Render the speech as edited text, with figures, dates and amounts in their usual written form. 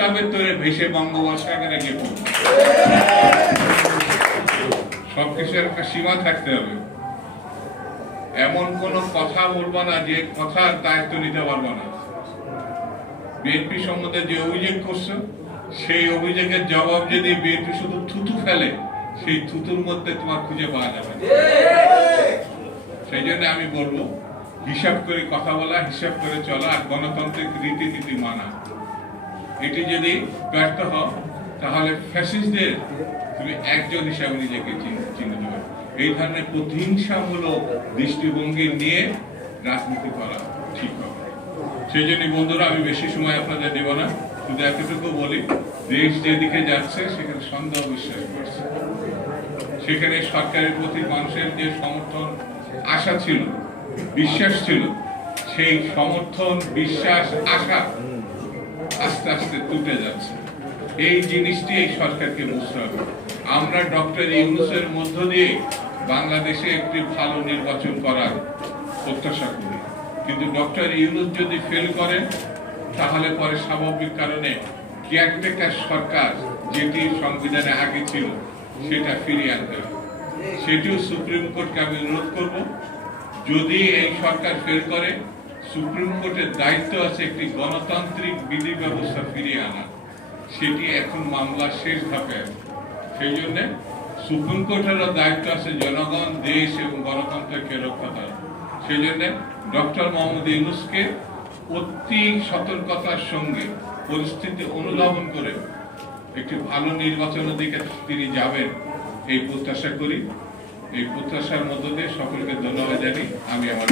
প্রস্তাবের তোরে ভেসে বঙ্গোপসাগরে গিয়ে পড়বে। সবকিছুর একটা সীমা থাকতে হবে। এমন কোন কথা বলবো না যে কথার দায়িত্ব নিতে পারবো না। বিএনপি সম্বন্ধে যে অভিযোগ করছো সেই অভিযোগের জবাব যদি বিএনপি শুধু থুতু ফেলে, সেই থুতুর মধ্যে তোমার খুঁজে পাওয়া যাবে না। সেই জন্য আমি বলবো, হিসাব করে কথা বলা, হিসাব করে চলা, আর গণতান্ত্রিক রীতিনীতি মানা। এটি যদি ব্যর্থ হও তাহলে ফ্যাসিস্টদের তুমি একজন হিসাবে নিজেকে চিনে দেবে। এই ধরনের প্রতিহিংসামূলক দৃষ্টিভঙ্গি নিয়ে রাজনীতি করা ঠিক হবে। সেই জন্য বন্ধুরা, আমি বেশি সময় আপনাদের দেব না, শুধু এতটুকু বলি, দেশ যেদিকে যাচ্ছে সেখানে সন্দেহ বিশ্বাস করছে। সেখানে সরকারের প্রতি মানুষের যে সমর্থন, আশা ছিল, বিশ্বাস ছিল, সেই সমর্থন, বিশ্বাস, আশা আস্তে আস্তে টুটে যাচ্ছে। এই জিনিসটি এই সরকারকে বুঝতে হবে। আমরা ডক্টর ইউনূসের মধ্য দিয়ে বাংলাদেশে একটি ভালো নির্বাচন করার প্রত্যাশা করি, কিন্তু ডক্টর ইউনূস যদি ফেল করেন তাহলে পরে স্বাভাবিক কারণে কেয়ারটেকার সরকার যেটি সংবিধানে আগে ছিল সেটা ফিরিয়ে আনতে হবে। সেটিও সুপ্রিম কোর্টকে আমি অনুরোধ করব, যদি এই সরকার ফেল করে, সুপ্রিম কোর্টের দায়িত্ব আছে একটি গণতান্ত্রিক বিধি ব্যবস্থা ফিরিয়ে আনা। সেটি এখন মামলা শেষ ধাপে আছে। সেই জন্য সুপ্রিম কোর্টেরও দায়িত্ব আছে জনগণ, দেশ এবং গণতন্ত্রকে রক্ষা করা। সেই জন্য ডক্টর মোহাম্মদ ইউনূসকে অতি সতর্কতার সঙ্গে পরিস্থিতি অনুধাবন করে একটি ভালো নির্বাচনের দিকে তিনি যাবেন, এই প্রত্যাশা করি। এই প্রত্যাশার মধ্য দিয়ে সকলকে ধন্যবাদ জানি। আমি আমার